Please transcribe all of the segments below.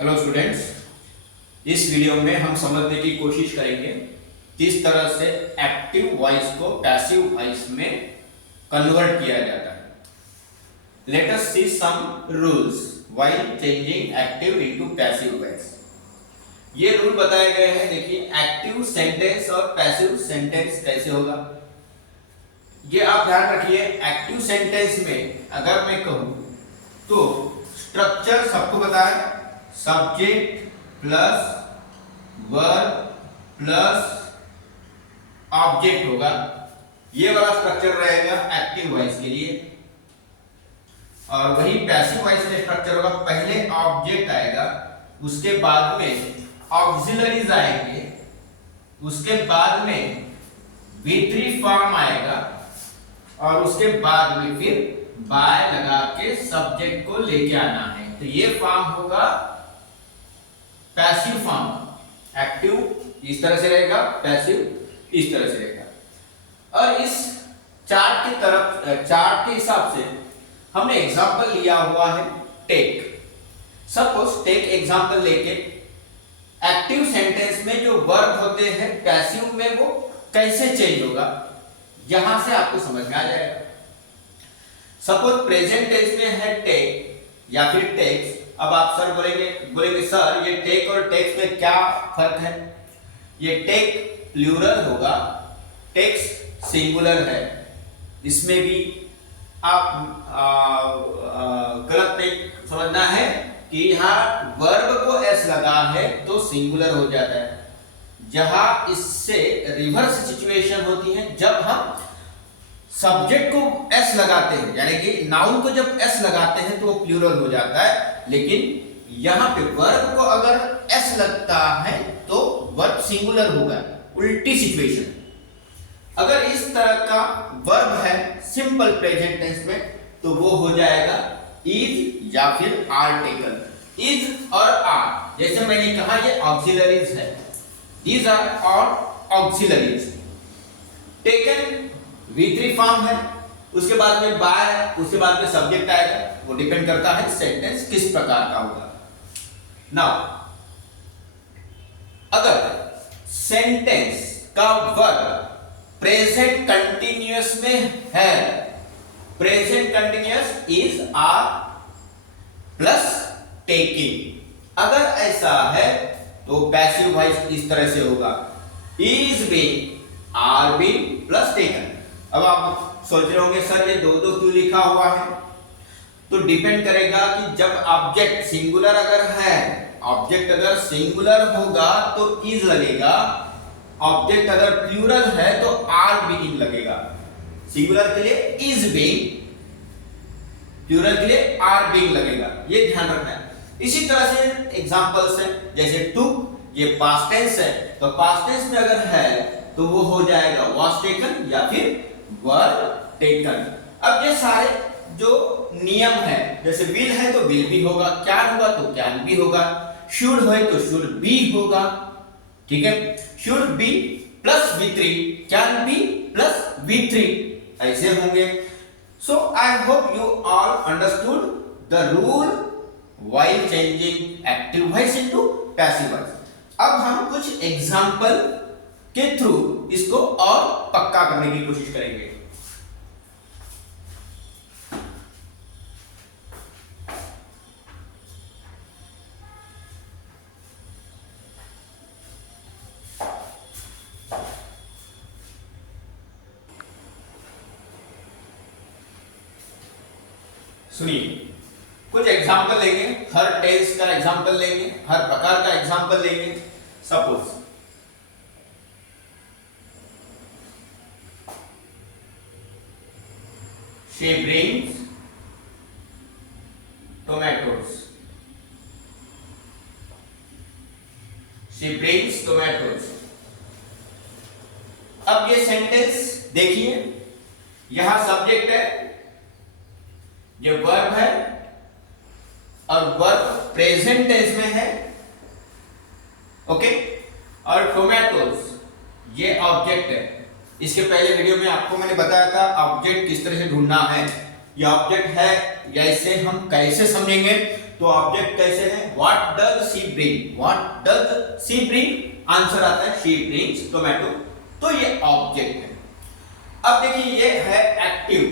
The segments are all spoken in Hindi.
हेलो स्टूडेंट्स, इस वीडियो में हम समझने की कोशिश करेंगे किस तरह से एक्टिव वॉइस को पैसिव वॉइस में कन्वर्ट किया जाता है। Let us see some rules while changing active into passive voice. ये रूल बताए गए हैं। देखिए, एक्टिव सेंटेंस और पैसिव सेंटेंस कैसे होगा, ये आप ध्यान रखिए। एक्टिव सेंटेंस में अगर मैं कहूं तो स्ट्रक्चर सबको पता है, subject plus verb plus object होगा। ये वाला स्ट्रक्चर रहेगा एक्टिव वॉइस के लिए। और वही पैसिव वॉइस में स्ट्रक्चर होगा, पहले ऑब्जेक्ट आएगा, उसके बाद में ऑक्सिलरीज आएंगे, उसके बाद में V3 फॉर्म आएगा और उसके बाद में फिर बाय लगा के सब्जेक्ट को लेके आना है। तो ये फॉर्म होगा पैसिव फॉर्म। एक्टिव इस तरह से रहेगा, पैसिव इस तरह से रहेगा। और इस चार्ट के हिसाब से हमने एग्जांपल लिया हुआ है टेक। सपोज टेक एग्जांपल लेके एक्टिव सेंटेंस में जो वर्ब होते हैं पैसिव में वो कैसे चेंज होगा, यहां से आपको समझ में आ जाएगा। सपोज प्रेजेंट टेंस में है टेक या फिर टेक्स। अब आप सर बोलेंगे सर ये टेक और टेक्स में क्या फर्क है। ये टेक प्लूरल होगा, टेक्स सिंगुलर है। इसमें भी आप गलत नहीं समझना है कि यहाँ वर्ब को एस लगा है तो सिंगुलर हो जाता है। जहां इससे रिवर्स सिचुएशन होती है, जब हम सब्जेक्ट को एस लगाते हैं, यानी कि नाउन को जब एस लगाते हैं तो वो प्लूरल हो जाता है। लेकिन यहां पे वर्ब को अगर एस लगता है तो वर्ब सिंगुलर होगा। उल्टी सिचुएशन, अगर इस तरह का वर्ब है सिंपल प्रेजेंट टेंस में तो वो हो जाएगा इज या फिर आर टेकन। इज और आर, जैसे मैंने कहा ये ऑक्सिलरीज है, these are all auxiliaries. Taken V3 form है, उसके बाद में बाय, उसके बाद में सब्जेक्ट आएगा। वो डिपेंड करता है सेंटेंस किस प्रकार का होगा। नाउ अगर सेंटेंस का वर्ब प्रेजेंट कंटिन्यूअस में है, present continuous is are plus taking, अगर ऐसा है तो पैसिव वॉइस इस तरह से होगा, is being are being plus taken. अब आप सोच रहे होंगे सर ये दो दो क्यों लिखा हुआ है, तो डिपेंड करेगा कि जब ऑब्जेक्ट सिंगुलर अगर है, ऑब्जेक्ट अगर सिंगुलर होगा तो इज लगेगा, ऑब्जेक्ट अगर प्लूरल है तो आर बीइंग लगेगा। सिंगुलर के लिए इज बीइंग, प्लूरल के लिए आर बीइंग लगेगा, ये ध्यान रखना है। इसी तरह से एग्जांपल्स हैं, जैसे टुक, ये पास्ट टेंस है, तो पास्ट टेंस में अगर है तो वो हो जाएगा वाज टेकन या फिर वर टेकन। अब ये सारे जो नियम है, जैसे विल है तो विल भी होगा, कैन होगा तो कैन भी होगा, शुड है तो शुड भी होगा, ठीक है। Should be plus V3, can be plus V3, ऐसे होंगे। So I hope you all understood the rule while changing active voice into passive voice. अब हम कुछ एग्जांपल के थ्रू इसको और पक्का करने की कोशिश करेंगे। सुनिए, कुछ एग्जांपल लेंगे, हर टेंस का एग्जांपल लेंगे, हर प्रकार का एग्जांपल लेंगे। Suppose she brings tomatoes, she brings tomatoes। अब ये सेंटेंस देखिए, यहां सब्जेक्ट है, ये वर्ब है और वर्ब प्रेजेंट टेंस में है, ओके। और टोमेटोज ये ऑब्जेक्ट है। इसके पहले वीडियो में आपको मैंने बताया था ऑब्जेक्ट किस तरह से ढूंढना है। ये ऑब्जेक्ट है, या इसे हम कैसे समझेंगे? तो ऑब्जेक्ट कैसे है? What does she bring, what does she bring, answer आता है शी ब्रिंग्स टोमेटो, तो ये ऑब्जेक्ट है। अब देखिए ये है एक्टिव,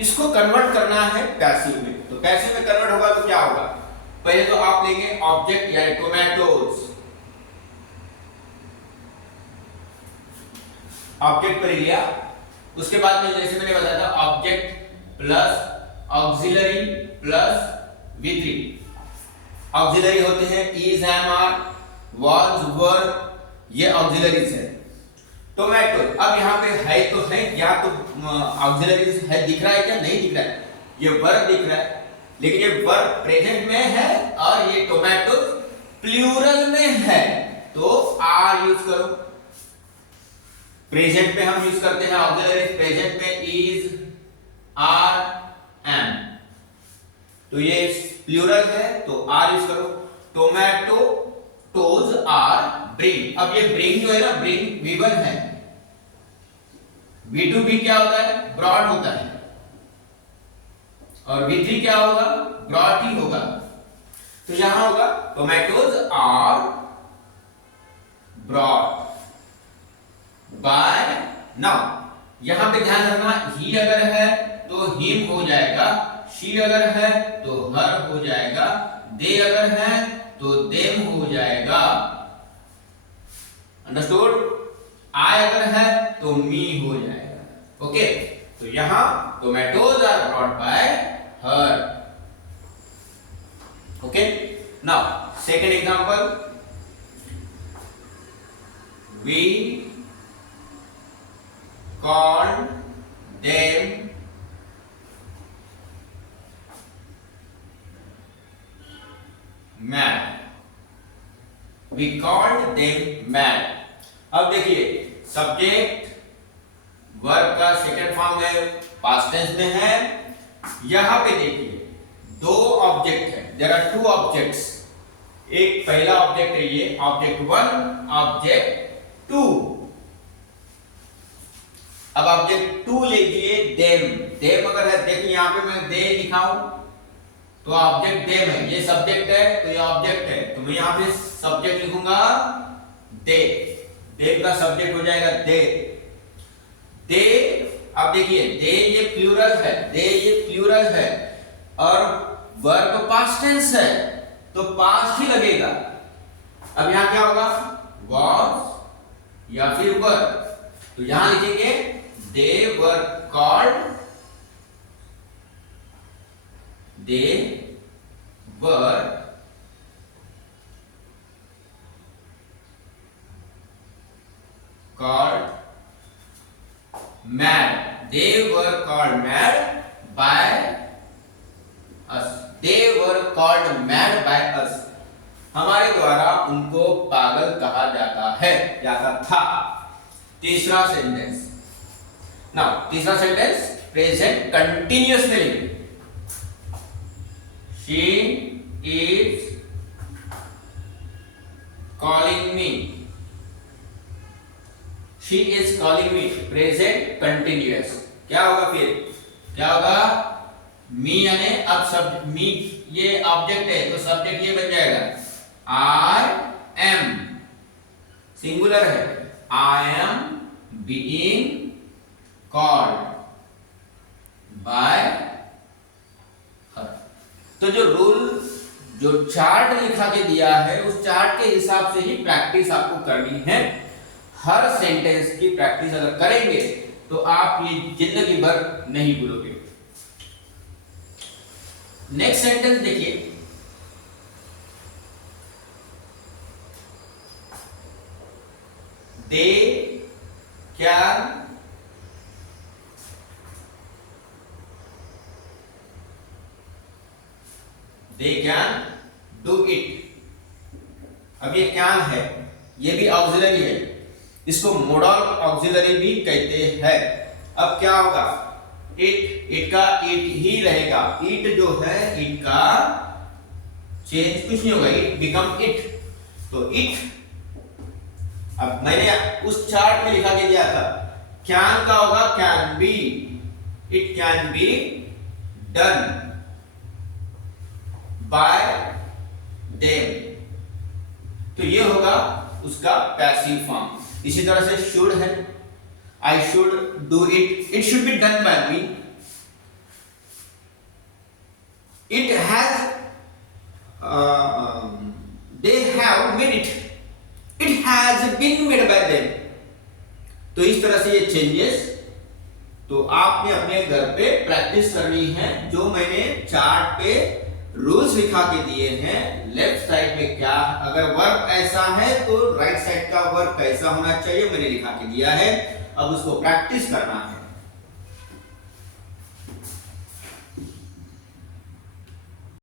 इसको कन्वर्ट करना है पैसिव में, तो पैसिव में कन्वर्ट होगा तो क्या होगा? पहले तो आप लेंगे ऑब्जेक्ट यानी टोमेटोज, ऑब्जेक्ट पर लिया, उसके बाद में जैसे मैंने बताया था object plus auxiliary plus V3, auxiliary होते हैं इज, एम, आर, वाज, वर, ये ऑक्सिलरीज है। टोमेटो अब यहाँ पे है तो है, या तो ऑक्सिलरीज है, दिख रहा है क्या? नहीं दिख रहा है, ये वर्ब दिख रहा है, लेकिन ये वर्ब प्रेजेंट में है और ये टोमेटो प्लूरल में है, तो आर यूज करो। प्रेजेंट में हम यूज करते हैं ऑक्सिलरीज, प्रेजेंट में इज, आर, एम, तो ये प्लूरल है तो आर यूज करो। टोमेटो टोज आर ब्रिंग, अब ये ब्रिंग जो है ना, ब्रिंग V1 है, V2 भी क्या होता है? ब्रॉड होता है, और V3 क्या होगा? ब्रॉड ही होगा, तो यहां होगा tomatoes are brought by. Now यहां पे ध्यान रखना, ही अगर है तो हिम हो जाएगा, शी अगर है तो हर हो जाएगा, दे अगर है तो देम हो जाएगा, अंडरस्टूड? आई अगर है तो मी हो जाएगा। ओके, तो यहां tomatoes are brought by her. Okay, now second example, we called them mad, we called them mad। अब देखिए सब्जेक्ट वर्ब का सेकंड फॉर्म है, पास्ट टेंस में है। यहां पे देखिए दो ऑब्जेक्ट है, देयर आर टू ऑब्जेक्ट्स, एक पहला ऑब्जेक्ट है ये ऑब्जेक्ट 1, ऑब्जेक्ट 2। अब ऑब्जेक्ट 2 लीजिए देम, देम अगर है, देखिए यहां पे मैं दे लिखा हूं तो ऑब्जेक्ट देम है, ये सब्जेक्ट है तो ये ऑब्जेक्ट है, तो मैं यहां पे सब्जेक्ट लिखूंगा दे, देम का सब्जेक्ट हो जाएगा दे, दे। अब देखिए दे ये प्लूरल है, दे ये प्लूरल है, और वर्ब पास्ट टेंस है तो पास्ट ही लगेगा। अब यहां क्या होगा? वाज या फिर वर, तो यहां लिखेंगे they were called, they were called mad, they were called mad by us, they were called mad by us, हमारे द्वारा उनको पागल कहा जाता है, जाता था। तीसरा सेंटेंस, नाउ तीसरा सेंटेंस प्रेजेंट कंटिन्यूअस में लिखेंगे, she is calling me, she is calling me, present continuous. क्या होगा फिर? क्या होगा? मी यानी अब सब मी ये ऑब्जेक्ट है तो सब्जेक्ट ये बन जाएगा आई एम, सिंगुलर है, I am being called by हर। तो जो रूल, जो चार्ट लिखा के दिया है उस चार्ट के हिसाब से ही प्रैक्टिस आपको करनी है। हर सेंटेंस की प्रैक्टिस अगर करेंगे तो आप ये जिंदगी भर नहीं भूलोगे। नेक्स्ट सेंटेंस देखिए, दे कैन डू इट। अब ये कैन है, ये भी ऑक्सिलरी है, इसको मोडल ऑक्सिलरी भी कहते हैं। अब क्या होगा? इट का इट ही रहेगा, इट जो है इट का चेंज कुछ नहीं होगा, इट बिकम इट, तो इट। अब मैंने उस चार्ट में लिखा के दिया था कैन का होगा can be, it can be done by them. तो ये होगा उसका पैसिव फॉर्म। इसी तरह से शुड है, I should do it, it should be done by me. It has they have made it, it has been made by them। तो इस तरह से ये चेंजेस तो आपने अपने घर पे प्रैक्टिस करनी है। जो मैंने चार्ट पे रूल्स लिखा के दिए हैं, लेफ्ट साइड में क्या, अगर वर्ब ऐसा है तो राइट साइड का वर्ब कैसा होना चाहिए मैंने लिखा के दिया है। अब उसको प्रैक्टिस करना है।